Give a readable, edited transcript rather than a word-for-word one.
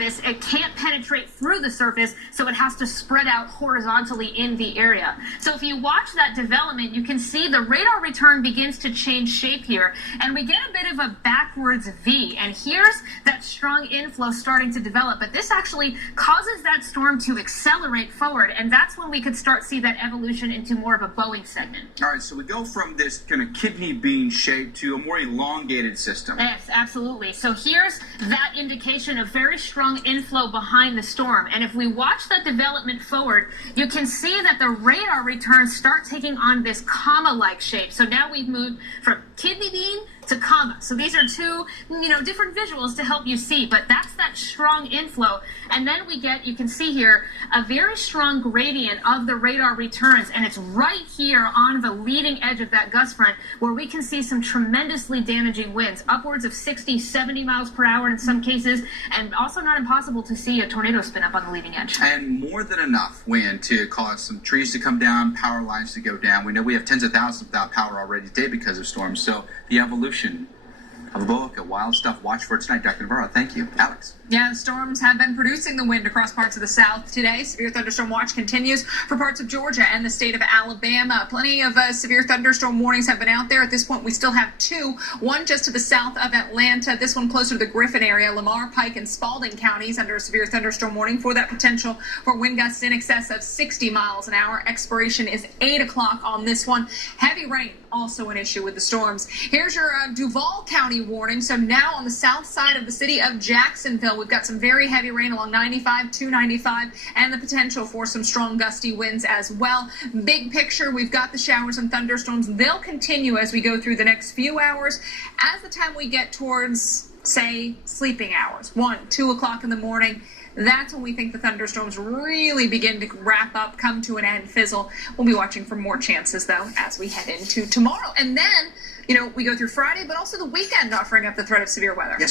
it can't penetrate through the surface, so it has to spread out horizontally in the area. So if you watch that development, you can see the radar return begins to change shape here, and we get a bit of a backwards V. And here's that strong inflow starting to develop, but this actually causes that storm to accelerate forward, and that's when we could start see that evolution into more of a Boeing segment. All right, so we go from this kind of kidney bean shape to a more elongated system. Yes, absolutely. So here's that indication of very strong inflow behind the storm. And if we watch that development forward, you can see that the radar returns start taking on this comma-like shape. So now we've moved from kidney bean to comma. So these are two, different visuals to help you see, but that's that strong inflow. And then we get, you can see here, a very strong gradient of the radar returns, and it's right here on the leading edge of that gust front where we can see some tremendously damaging winds, upwards of 60, 70 miles per hour in some cases, and also not impossible to see a tornado spin up on the leading edge. And more than enough wind to cause some trees to come down, power lines to go down. We know we have tens of thousands without power already today because of storms, so the evolution of Boca, wild stuff. Watch for it tonight. Dr. Navarro, thank you. Alex. Yeah, the storms have been producing the wind across parts of the south today. Severe thunderstorm watch continues for parts of Georgia and the state of Alabama. Plenty of severe thunderstorm warnings have been out there. At this point, we still have two. One just to the south of Atlanta. This one closer to the Griffin area. Lamar, Pike, and Spalding counties under a severe thunderstorm warning for that potential for wind gusts in excess of 60 miles an hour. Expiration is 8 o'clock on this one. Heavy rain also an issue with the storms. Here's your Duval County warning. So now on the south side of the city of Jacksonville, we've got some very heavy rain along 95, 295, and the potential for some strong gusty winds as well. Big picture, we've got the showers and thunderstorms. They'll continue as we go through the next few hours. As the time we get towards, say, sleeping hours, 1, 2 o'clock in the morning, that's when we think the thunderstorms really begin to wrap up, come to an end, fizzle. We'll be watching for more chances, though, as we head into tomorrow. And then, we go through Friday, but also the weekend offering up the threat of severe weather. Yes.